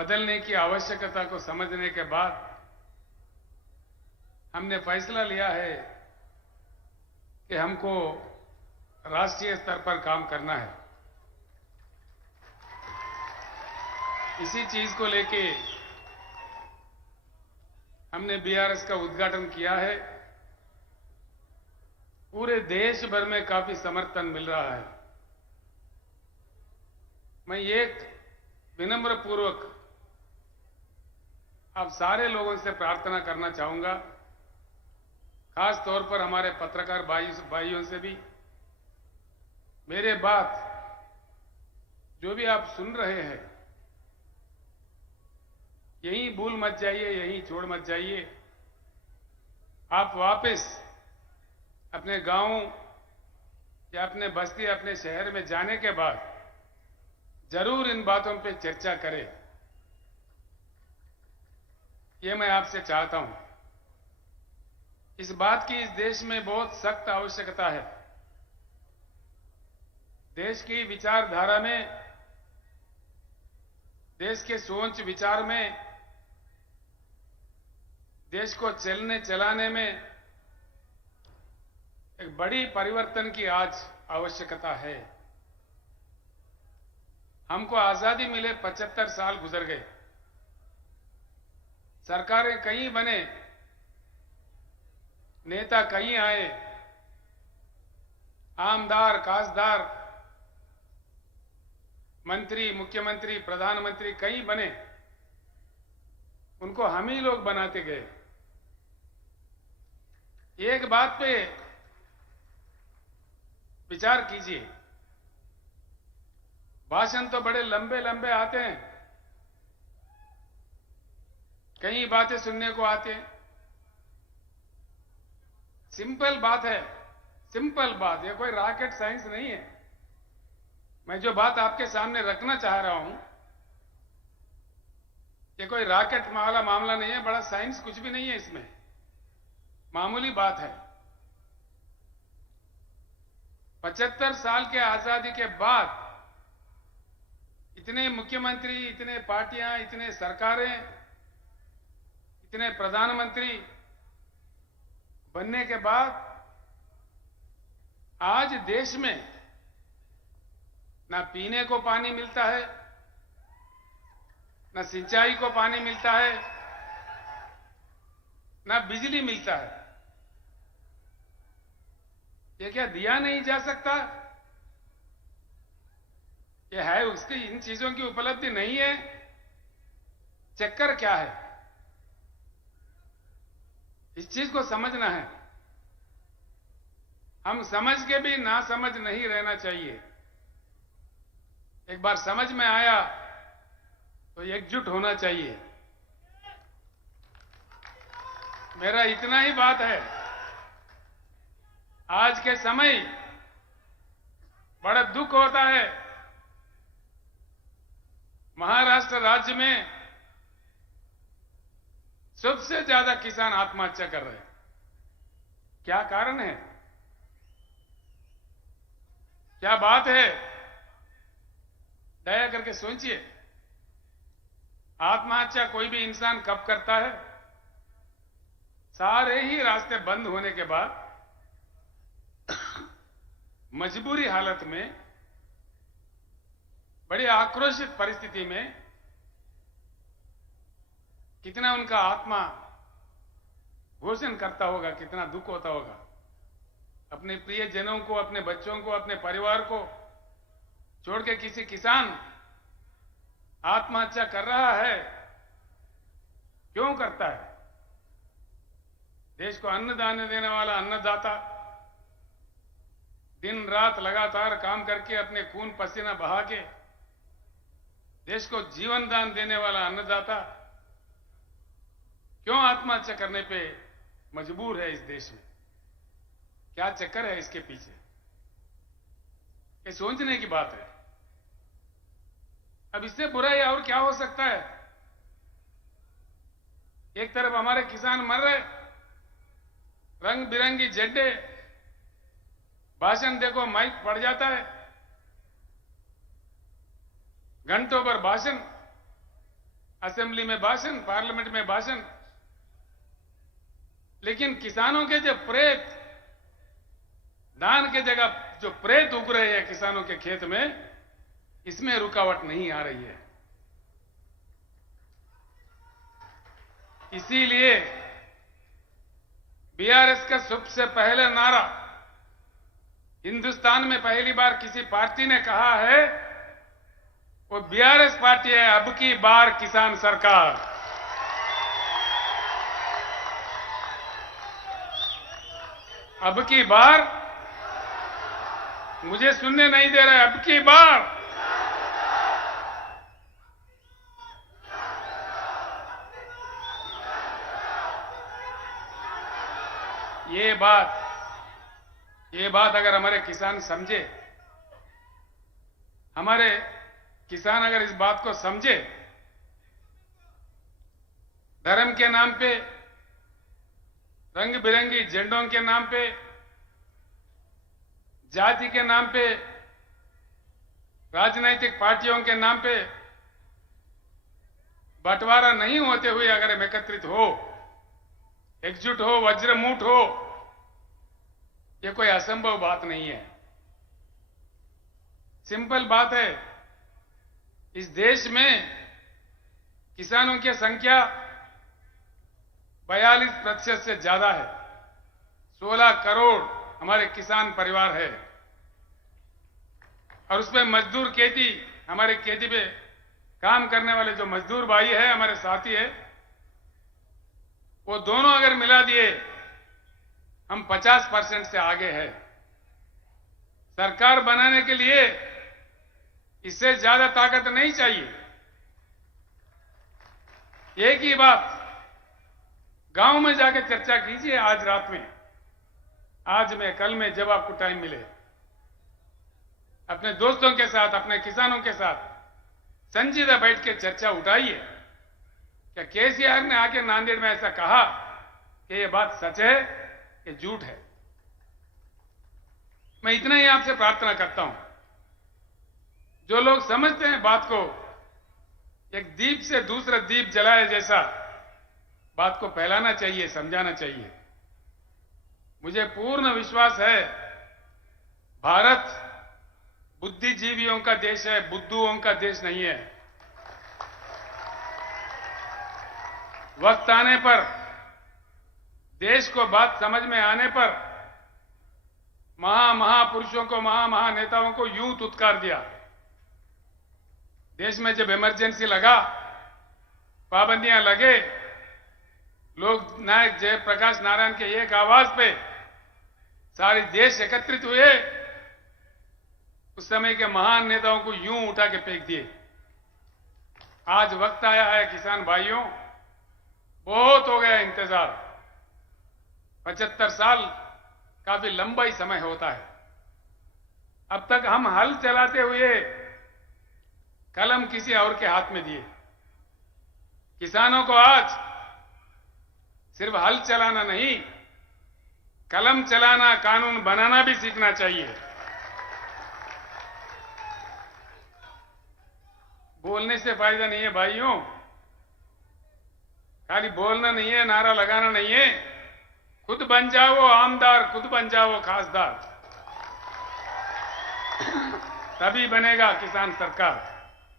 बदलने की आवश्यकता को समझने के बाद हमने फैसला लिया है कि हमको राष्ट्रीय स्तर पर काम करना है। इसी चीज को लेके हमने बीआरएस का उद्घाटन किया है। पूरे देश भर में काफी समर्थन मिल रहा है। मैं एक विनम्र पूर्वक आप सारे लोगों से प्रार्थना करना चाहूंगा, खास तौर पर हमारे पत्रकार भाइयों से भी, मेरे बात जो भी आप सुन रहे हैं यहीं भूल मत जाइए, यहीं छोड़ मत जाइए। आप वापस अपने गांव या अपने बस्ती, अपने शहर में जाने के बाद जरूर इन बातों पे चर्चा करें, ये मैं आपसे चाहता हूं। इस बात की इस देश में बहुत सख्त आवश्यकता है। देश की विचारधारा में, देश के सोच विचार में, देश को चलने चलाने में एक बड़ी परिवर्तन की आज आवश्यकता है। हमको आजादी मिले 75 साल गुजर गए। सरकारें कई बने, नेता कई आए, आमदार, खासदार, मंत्री, मुख्यमंत्री, प्रधानमंत्री कई बने। उनको हम ही लोग बनाते गए। एक बात पे विचार कीजिए, भाषण तो बड़े लंबे लंबे आते हैं, कई बातें सुनने को आते हैं। सिंपल बात है, सिंपल बात, ये कोई रॉकेट साइंस नहीं है। मैं जो बात आपके सामने रखना चाह रहा हूं, ये कोई रॉकेट वाला मामला नहीं है, बड़ा साइंस कुछ भी नहीं है इसमें, मामूली बात है। 75 साल के आजादी के बाद इतने मुख्यमंत्री, इतने पार्टियां, इतने सरकारें, इतने प्रधानमंत्री बनने के बाद आज देश में ना पीने को पानी मिलता है, ना सिंचाई को पानी मिलता है, ना बिजली मिलता है। ये क्या दिया नहीं जा सकता? ये है, उसकी इन चीजों की उपलब्धि नहीं है? चक्कर क्या है? इस चीज को समझना है। हम समझ के भी ना समझ नहीं रहना चाहिए। एक बार समझ में आया तो एकजुट होना चाहिए। मेरा इतना ही बात है। आज के समय बड़ा दुख होता है, महाराष्ट्र राज्य में सबसे ज्यादा किसान आत्महत्या कर रहे हैं। क्या कारण है? क्या बात है? दया करके सोचिए। आत्महत्या कोई भी इंसान कब करता है? सारे ही रास्ते बंद होने के बाद मजबूरी हालत में, बड़ी आक्रोशित परिस्थिति में कितना उनका आत्मा घोषण करता होगा, कितना दुख होता होगा। अपने प्रियजनों को, अपने बच्चों को, अपने परिवार को छोड़ के किसी किसान आत्महत्या कर रहा है, क्यों करता है? देश को अन्नदान देने वाला अन्नदाता, दिन रात लगातार काम करके अपने खून पसीना बहा के देश को जीवन दान देने वाला अन्नदाता क्यों आत्महत्या करने पे मजबूर है इस देश में? क्या चक्कर है इसके पीछे? ये सोचने की बात है। अब इससे बुरा और क्या हो सकता है? एक तरफ हमारे किसान मर रहे, रंग बिरंगी झंडे, भाषण देखो, माइक पड़ जाता है, घंटों पर भाषण, असेंबली में भाषण, पार्लियामेंट में भाषण, लेकिन किसानों के जो प्रेत, धान के जगह जो प्रेत उग रहे हैं किसानों के खेत में, इसमें रुकावट नहीं आ रही है। इसीलिए बीआरएस का सबसे पहला नारा, हिंदुस्तान में पहली बार किसी पार्टी ने कहा है, वो बीआरएस पार्टी है, अब की बार किसान सरकार। अब की बार, मुझे सुनने नहीं दे रहे, अब की बार ये बात अगर हमारे किसान समझे, हमारे किसान अगर इस बात को समझे, धर्म के नाम पे, रंग बिरंगी झंडों के नाम पे, जाति के नाम पे, राजनीतिक पार्टियों के नाम पे बंटवारा नहीं होते हुए अगर हम एकत्रित हो, एकजुट हो, वज्रमूठ हो, ये कोई असंभव बात नहीं है। सिंपल बात है, इस देश में किसानों की संख्या 42% से ज्यादा है। 16 करोड़ हमारे किसान परिवार है, और उसमें मजदूर खेती, हमारे खेती पे काम करने वाले जो मजदूर भाई है, हमारे साथी है, वो दोनों अगर मिला दिए, हम 50% से आगे हैं। सरकार बनाने के लिए इससे ज्यादा ताकत नहीं चाहिए। एक ही बात गांव में जाके चर्चा कीजिए, आज रात में, आज में, कल में, जब आपको टाइम मिले, अपने दोस्तों के साथ, अपने किसानों के साथ संजीदा बैठ के चर्चा उठाइए। क्या केसीआर ने आके नांदेड़ में ऐसा कहा कि ये बात सच है कि झूठ है? मैं इतना ही आपसे प्रार्थना करता हूं, जो लोग समझते हैं बात को, एक दीप से दूसरा दीप जलाए जैसा बात को फैलाना चाहिए, समझाना चाहिए। मुझे पूर्ण विश्वास है, भारत बुद्धिजीवियों का देश है, बुद्धुओं का देश नहीं है। वक्त आने पर, देश को बात समझ में आने पर, महापुरुषों को, महानेताओं को यूं तुत्कार दिया। देश में जब इमरजेंसी लगा, पाबंदियां लगे, लोग नायक जयप्रकाश नारायण के एक आवाज पे सारे देश एकत्रित हुए, उस समय के महान नेताओं को यूं उठा के फेंक दिए। आज वक्त आया है किसान भाइयों, बहुत हो गया इंतजार। 75 साल काफी लंबा ही समय होता है। अब तक हम हल चलाते हुए कलम किसी और के हाथ में दिए। किसानों को आज सिर्फ हल चलाना नहीं, कलम चलाना, कानून बनाना भी सीखना चाहिए। बोलने से फायदा नहीं है भाइयों, खाली बोलना नहीं है, नारा लगाना नहीं है। खुद बन जाओ आमदार, खुद बन जाओ खासदार, तभी बनेगा किसान सरकार।